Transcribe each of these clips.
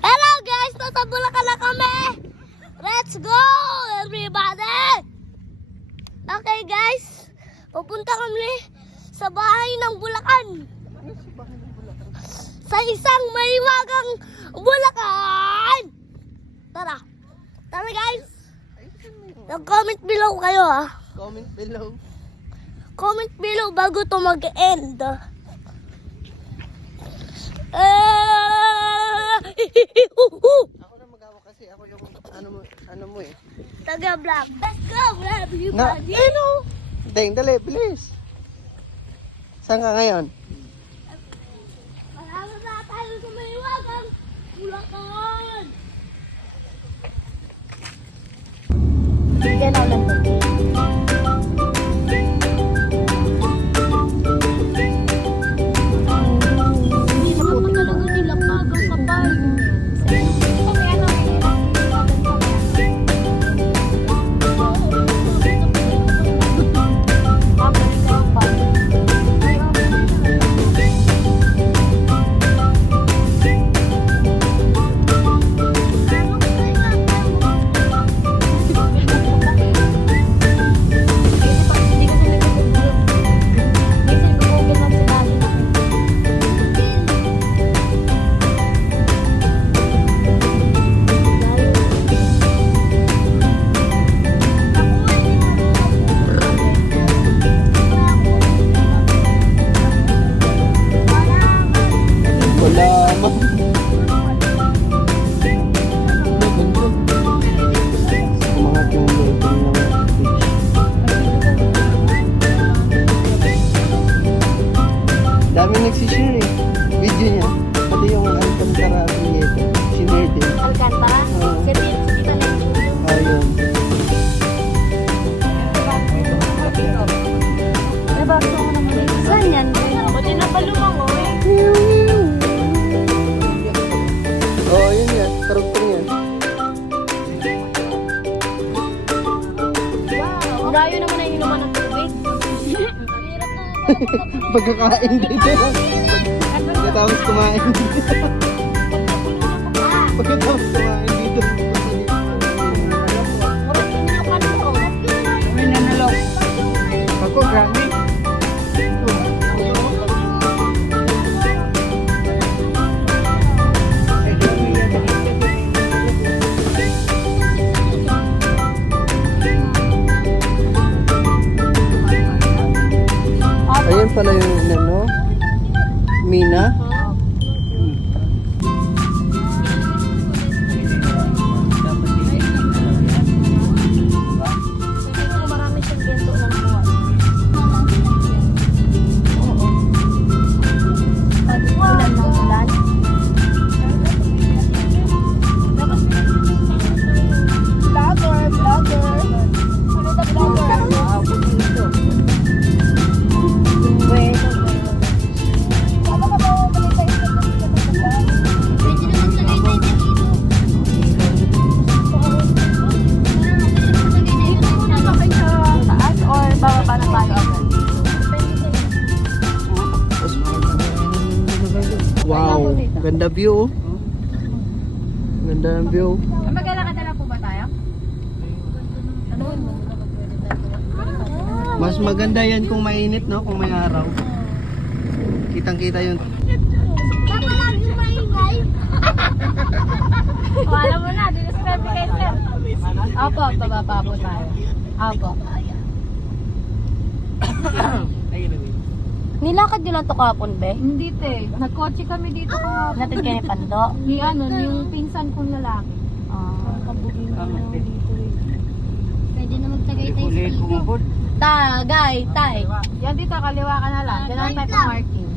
Hello guys, nasa Bulacan na kami. Let's go everybody. Okay guys, pupunta kami sa bahay ng Bulacan. Sa isang mahiwagang Bulacan. Tara. Tara guys. Nag-comment below kayo ha. Comment below. Comment below bago to mag-end. Ako na mag-awak kasi ako yung ano mo eh. Taga-vlog. Let's go Na, everybody. no. Deng, dali, bilis. Saan ka ngayon? Marami na tayo sa mahiwagang Bulacan. Yan lang po. Hindi naman talaga nila pagang kapal. Dami nagsishare eh. Video niya. Pati yung Alcantara Villeta. Sinare din. Alcantara? Si Tita Nenchulyo. Ayun. Saan yan? Ako din napalumang oh. Oo, yun yan. Karugtong yan. Wow. Ang layo naman na inuman ng tubig. Ang hirap na. Pagkakain dito. Pagkatapos kumain dito. Pagkatapos kumain dito. May nanalok. Ako, grabe. Ayun pala yung ano, Mina. Marami siyang gento ng buwan. Ulan ng ulan. Vlogger. Ano ba vlogger? Wow, ganda view. Ganda ng view. Maglalakad po ba tayo? Mas maganda yan kung mainit, no? Kung may araw. Kitang-kita yun. Papa lagi maingay. Wala mo na, diniscribe kay sir. Opo, bababa po tayo. Opo. Nilakad nyo lang to kahapon, be? Hindi te. Nagkotse kami dito ko. Natin kayo ni Pando. Ni ano, yung pinsan kong lalaki. Kabugin na dito eh. Pwede na magtagay tayo sa dito. Tay. Yan dito, kaliwa ka na lang. Diyan ang tayo pa-marking.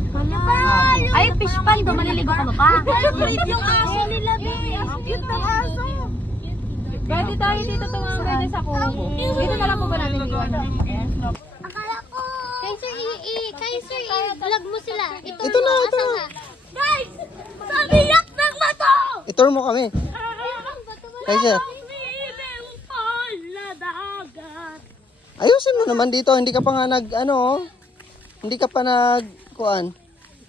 Ay, fish pond. Maliligo ka ba pa? Cute yung aso nila, baby. Ang cute ng aso. Pwede tayo dito tumambay na sa kubo. Dito na lang po ba natin iwan? Akala ko. Kay sir, i-vlog mo sila. Ito na. Guys! Sabiyak ng bato! Itur mo kami. Kaya sir. Ayusin mo naman dito. Hindi ka pa nga hindi ka pa kuan.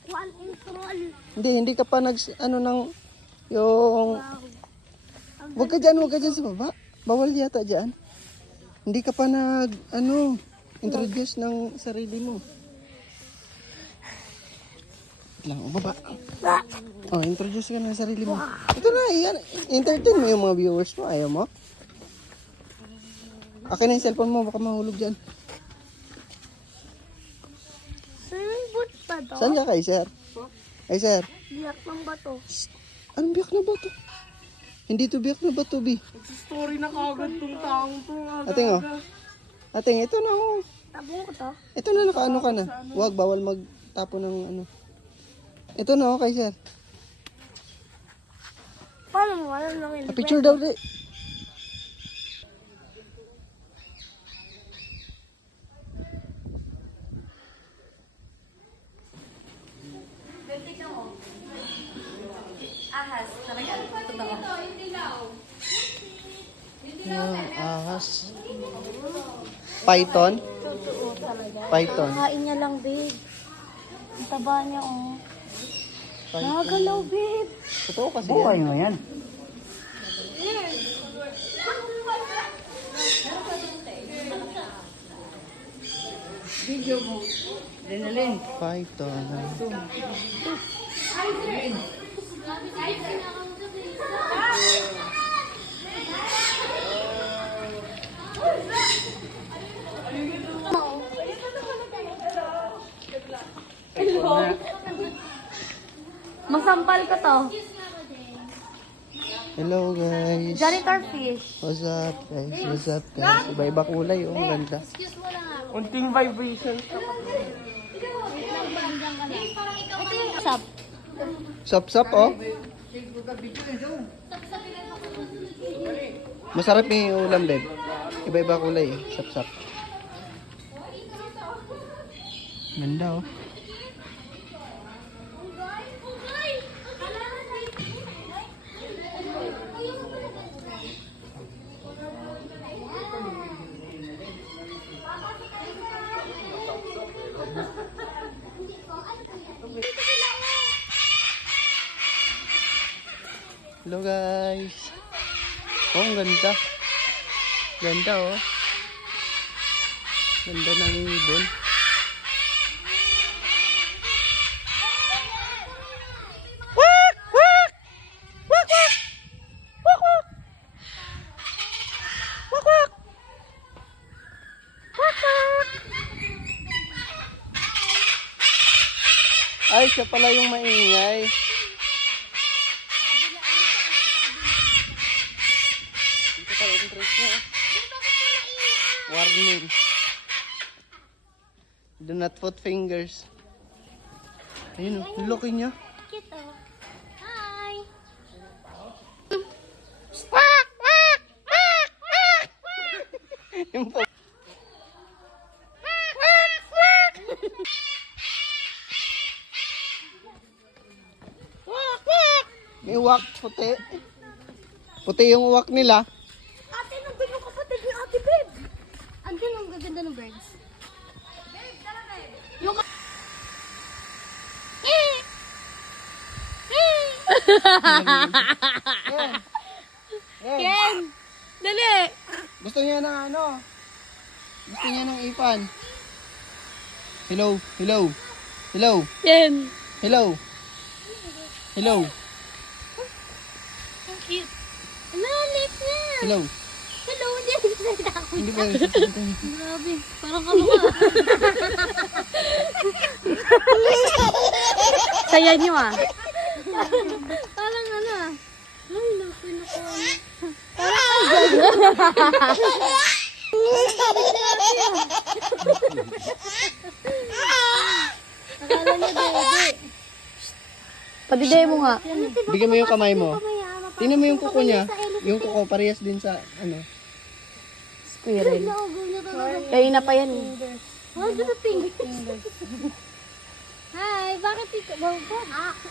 One intro. Hindi ka pa ano ng yung... Huwag ka dyan sa baba. Bawal yata dyan. Hindi ka pa introduce ng sarili mo. Lang, baba. Oh, introduce ka ng sarili mo. Ito na, yan. Entertain mo yung mga viewers mo. Ayaw mo? Akin na yung cellphone mo, baka mahulog dyan. Swimming pool ba to? Saan ka kay sir? Ay sir, Biyak ng bato. anong biyak na ba to? Hindi to biyak na ba to, Bi? Story na kagad tong taong to. Ating oh. Ating, ito na oh. Tabong ko to. Ito na, nakaano ka na. Huwag, bawal magtapo ng ano. Ito na oh, kay sir. Paano mo? Wala lang yung Picture daw rin. Ahas. Yung ahas. Python? totoo talaga. Python. Kain niya lang, babe. Ang taba niya, oh. Python. Nakagalaw, babe. Totoo kasi yan. mo yan. Video mo. Dinalin. Python. Masampal ko to. Hello guys. Janitor fish. What's up guys? What's up guys? Iba-iba kulay oh, ang ganda. Unting vibration. Ito yung sap. Sap-sap oh. Masarap yung ulam din. Iba-iba kulay eh. Sap-sap. Ganda oh. Hello guys. Oh, ang ganda. Ganda oh. Ganda ng ibon. Wak! Wak! Wak! Wak! Wak! Wak! Wak! Wak! Wak! Wak! Ay, siya pala yung maingay. Warning. Do not put fingers. Ayun oh, laki niya. Cute, oh. Hi. Yung po. May uwak puti. Puti yung uwak nila. Ate, nandun yung kapatid ni Ate Babe. Andun ang gaganda ng birds. Babe, tara babe. Yung Ken! Dali! Gusto niya ng ano? Gusto niya ng ipan. Hello, hello. Hello, Ken! hello. Hello, Ang cute. Ano, lips na. hello. Hello, hindi ako nagsalita ako. Hindi ba nagsasalita niya? Grabe, parang kaluka. Saya nyo ah. Parang ano ah. Ay, naku, naku. Akala niya, baby. Padiday mo nga. Bigyan mo yung kamay mo. Tingnan mo yung kuko niya. Yung kuko parehas din sa ano. Squirrel. Naugol niya talaga. Kayo na pa yan eh. Oh, doon sa fingers. Hi, bakit ikaw? Wow, ba?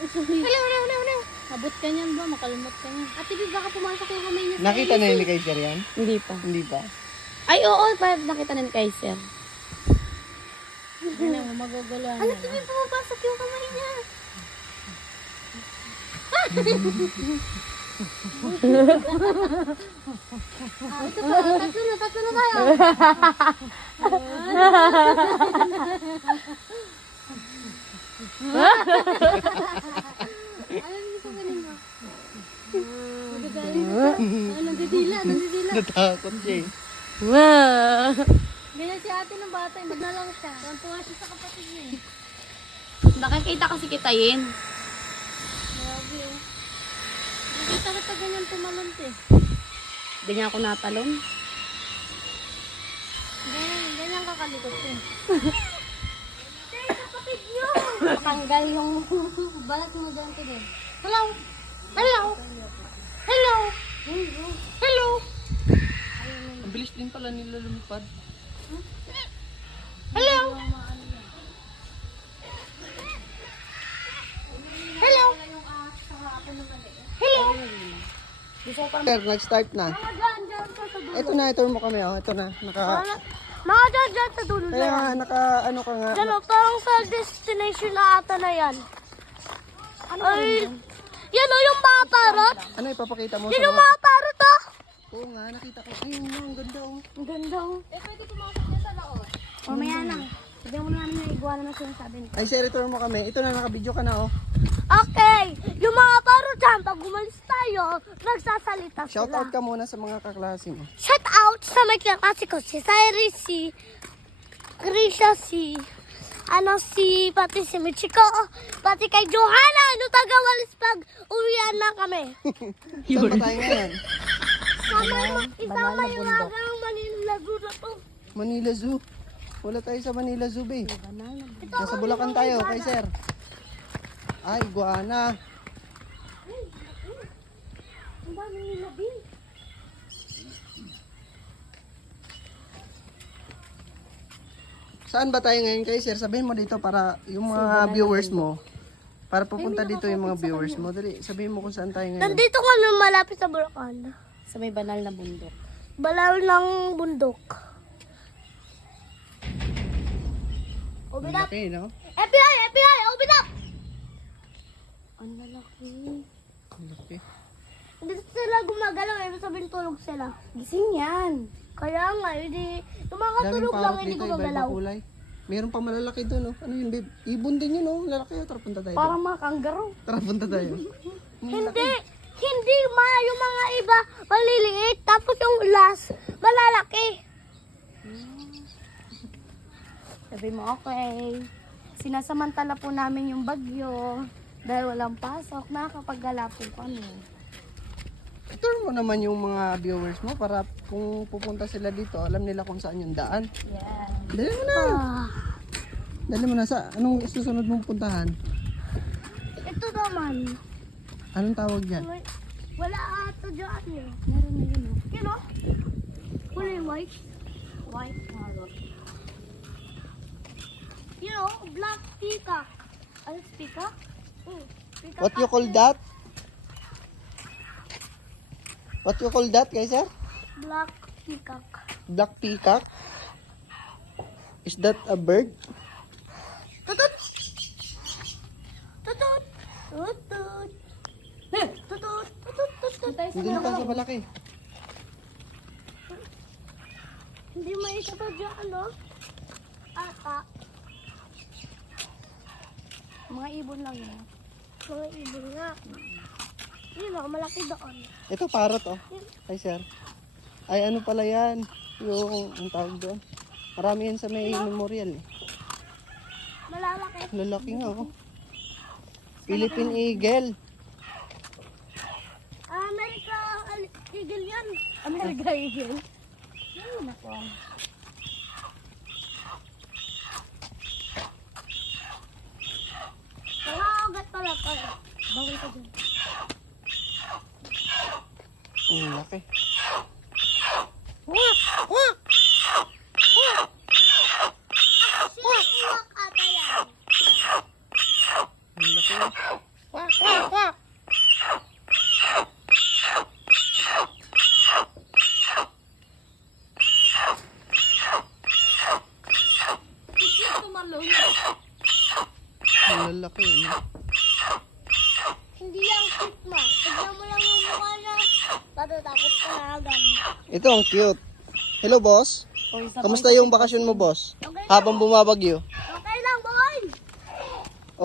Hello. Abot ka niyan ba? Makalimot ka niyan. Ate, Big, baka pumasok yung kamay niya sa Nakita na ni Kaiser yan? Hindi pa. Hindi pa. Ay, oo. Nakita na ni Kaiser. Ano, maguguluhan. Ano, Big, pumapasok yung kamay niya. Ito pa, tatlo na tayo. Nandidila. Natakot siya eh. Ganyan si ate ng bata, magnalang siya. Tuwa siya sa kapatid niya eh. Nakikita kasi kita yun. Grabe eh. Nakita kita ganyan tumalon eh. Ganyan ako natalon. Ganyan kakalikot eh. Kapatid niyo! Tanggal yung balat mo dyan today. Hello! Hello! Hello! Hello! Ang bilis din pala nila lumipad. Hello! Hello! Hello! Sir, nag-start na. Mga dyan sa dulo. Ito na, ito mo kami oh. Ito na, Mga dyan sa dulo kaya na. nga, ano ka nga. Dyan o, parang sa destination na ata na yan. Ay, yan o, yung mga parot. Ano ipapakita mo Yan yung mga... mga parot o. Oo nga, nakita ko. Ayun nga, ang ganda oh. Ang ganda o. Mamaya na. Sabi mo namin na iguana na sinasabi nito. Ay, sir, ito mo kami. Ito na, nakabidyo ka na oh. Okay, yung mga parot dyan, pag umalis tayo, nagsasalita Shout sila. out ka muna sa mga kaklase mo. Shout out sa may kaklase ko, si Cyrus, si Krisha, si pati si Michiko, pati kay Johanna, no tagawalis pag uwian na kami. Saan ba tayo ngayon? Isama yung agang Manila Zoo na to. Manila Zoo. Wala tayo sa Manila Zoo, be. Nasa Bulacan tayo, kay sir. Ay, iguana. Ang dami nila din. Saan ba tayo ngayon kay sir? Sabihin mo dito para yung mga viewers mo. Para pupunta dito yung mga viewers mo. Dali, sabihin mo kung saan tayo ngayon. Nandito kami malapit sa Bulacan. Sa may banal na bundok. Balal ng bundok. Open Ang up! laki, no? FBI! FBI! Open up! Ang lalaki. Ang laki. Hindi sila gumagalaw, ibig sabihin tulog sila. Gising yan. Kaya nga, hindi, yung mga Daming tulog lang, parot hindi dito, gumagalaw. iba-iba kulay. Meron pa malalaki doon, oh. Ano yun, babe? Ibon din yun, oh. Lalaki, oh. Tara, punta tayo. Parang mga kangaroo. Tara, punta tayo. Hindi yung mga iba maliliit, tapos yung last, malalaki. Sabi mo, okay. Sinasamantala po namin yung bagyo. Dahil walang pasok, nakakapaggala po kami. Tour mo naman yung mga viewers mo para kung pupunta sila dito, alam nila kung saan yung daan. Yeah. Dali mo na. Ah, Dali mo na. Anong susunod mong puntahan? ito naman. Anong tawag dyan? Wala ata dyan eh. Meron na yun, oh. Yun o. Wala yung white. White parrot. Yun o, black peacock. Ano peacock? Peacock. What you call that? What you call that, guys, sir? Black peacock. Black peacock? Is that a bird? Tutut! Tutut! Tutut! Tutut! Tutut! Tutut! Hindi na pa sa malaki. Hindi may isa pa dyan, no? Ata. Mga ibon lang yun. Mga ibon nga. Yun o, malaki doon. Ito, parrot, oh. Ay, sir. Ay, ano pala yan? Yung, ang tawag doon. Marami yan sa may memorial. Eh. Malalaki. Lalaki nga, oh. Philippine Eagle. America Eagle yan. America Eagle. Ayun ako. Nangangagat pala pala. Bawal ka dyan. Ang laki. Uwak ata yan. Ang laki. Tumalong. Ang lalaki, ano? Hindi yan ang cute mo. Tignan mo lang yung mukha niya. Matatakot ka na agad. Ito ang cute. Hello, boss. Kamusta yung bakasyon mo, boss? Habang bumabagyo. Okay lang, boy.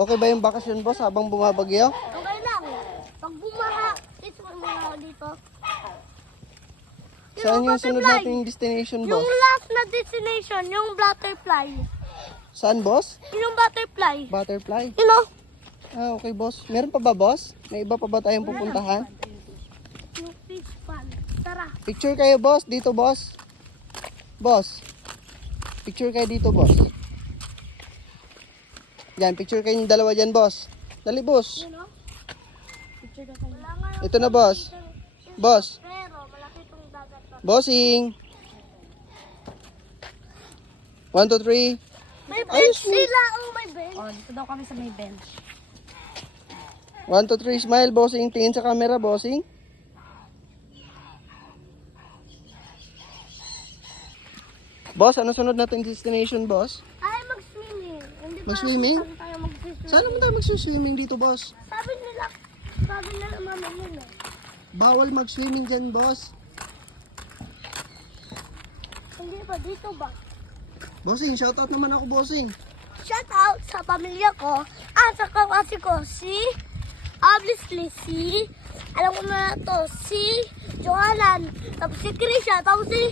Okay ba yung bakasyon, boss, habang bumabagyo? Okay lang. Pag bumaha, ito mo ako dito. Saan yung sunod nating destination, Yung boss? last na destination, yung butterfly. Saan, boss? Yung butterfly. Butterfly. You know? Ah, okay, boss. Meron pa ba, boss? May iba pa ba tayong pupuntahan? Yung fish pond. Tara. Picture kayo, boss. Dito, boss. Boss. Picture kayo dito, boss. Yan, picture kayong dalawa dyan, boss. Dali, boss. You know? Wala nga yung Ito na, boss. Boss. pero malaki tong dagat na. Bossing. 1, 2, 3. May bench sila. Oh, may bench. Oh, dito daw kami sa may bench. 1, 2, 3. Smile, bossing. Tingin sa camera, bossing. Boss, ano sunod natin destination, boss? Ay, mag-swimming. Hindi pa Mag-swimming? saan tayo mag-swimming. Saan naman tayo mag-swimming dito, boss? Sabi nila mama nila. Bawal mag-swimming dyan, boss. Hindi ba, dito ba? Bossing, shoutout naman ako, bossing. Shout out sa pamilya ko at sa kaklase ko obviously alam ko na to, si Johanan, tapos si Krisha, tapos si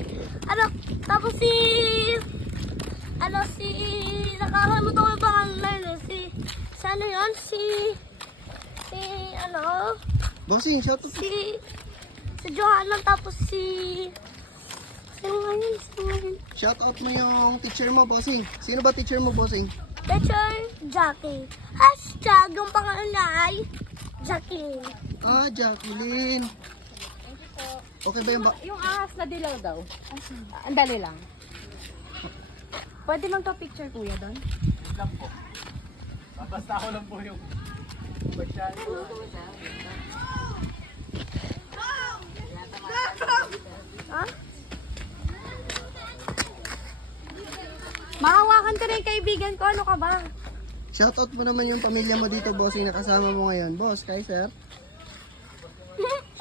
nakakalimutan ko yung pangalan eh, ano yun, Bossing, shoutout. si Johanan, tapos sino ngayon? Shoutout mo yung teacher mo, bossing. Sino ba teacher mo, bossing? Teacher Jackie. Hashtag, yung pangalan niya ay Jackie. Ah, Jacqueline. Okay ba yung Yung ahas na dilaw daw. Ang dali lang. Pwede mang to picture kuya doon? Basta ako lang po yung Ha? Mahawakan ka na yung kaibigan ko. Ano ka ba? Shoutout mo naman yung pamilya mo dito, bossing, na kasama mo ngayon. Boss, Kaiser.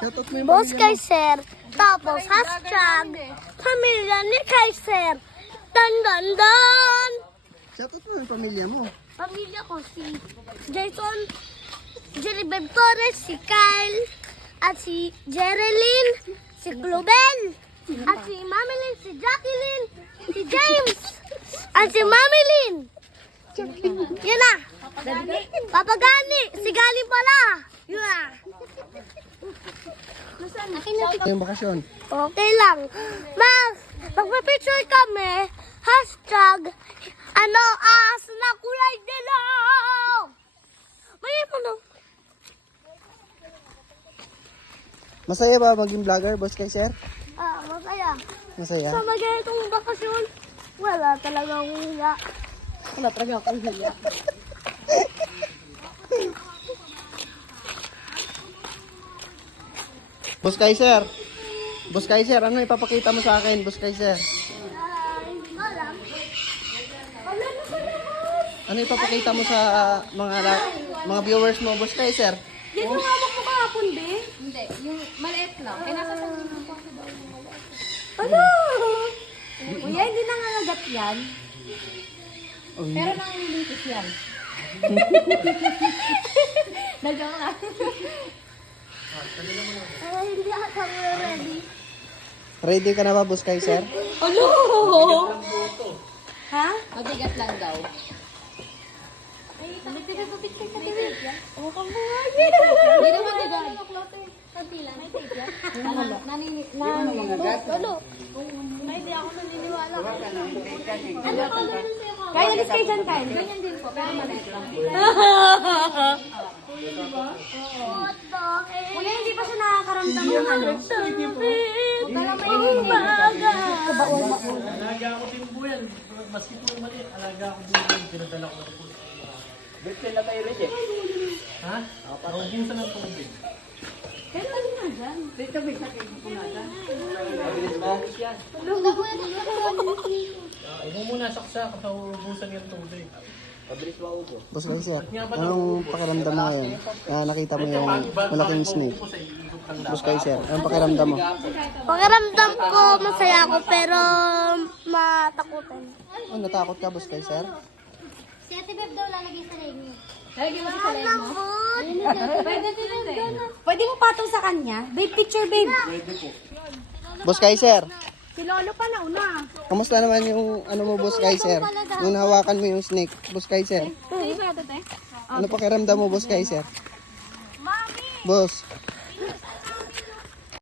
Shoutout mo yung Boss pamilya mo. Kaiser. Tapos hashtag pamilya ni Kaiser. Dan dan dan. Shoutout mo yung pamilya mo. Pamilya ko si Jason, Jeribeb Torres, si Kyle, at si Jereline, si Globel, at si Mamilin, si Jacqueline, si James, at si Mamilin. Yun na. Papagani. Si Galing pala. Yun na. Yung bakasyon. Okay lang. Magpa-picture kami. Hashtag ahas na kulay dilaw. May mo no. Masaya ba maging vlogger, boss Kaiser? Masaya. Masaya? Sa magayatong bakasyon, wala talagang hiya. Wala talaga akong hiya. Boss Kaiser. Boss Kaiser, ano ipapakita mo sa akin, Boss Kaiser? Hindi ko alam. Wala na sa lahat. Ano ipapakita mo sa mga viewers mo, Boss Kaiser? Yan yung hawak mo kahapon, be? Hindi. Yung maliit lang. Eh, nasa sa Ano? Kuya, hindi nangangagat yan. Pero nangingitis yan. Nag-joke lang. Hindi ako ready. Ready ka na ba, Boss Kaiser? Ano? Ha? Mabigat lang daw. Hindi naman diba? Konti lang. May tape yan? Ano? Hindi ako naniniwala. Ano color nun sa'yo? Kaya nalis kayo dyan, Kyle. Ganyan din po, pero maliit lang. What the heck? Kuya, hindi pa siya nakakaramdam ng ano. alaga ako din po yan. Maski po yung maliit, alaga ako din po yung pinadala ko po. Birthday na tayo rin eh. Ha? Naubusan ng tubig. Pero ano nga dyan? Huwag mo muna saksa kasi naubusan yung tubig. Boss Kaiser, anong pakiramdam mo ngayon na nakita mo yung malaking snake? Boss Kaiser, anong pakiramdam mo? Pakiramdam ko masaya ako pero matakutan. Oh, natakot ka, Boss Kaiser? Si Ate Beb daw lalagay sa leg niya. Lagi mo sa leg mo. Pwede din Pwede mo patong sa kanya? Babe, picture, babe. Boss Kaiser, Si Lolo pa na una. kamusta naman yung ano mo, Boss Kaiser? Nung nahawakan mo yung snake, Boss Kaiser. Sige ba ito, te? Ano pakiramdam mo, Boss Kaiser? Boss,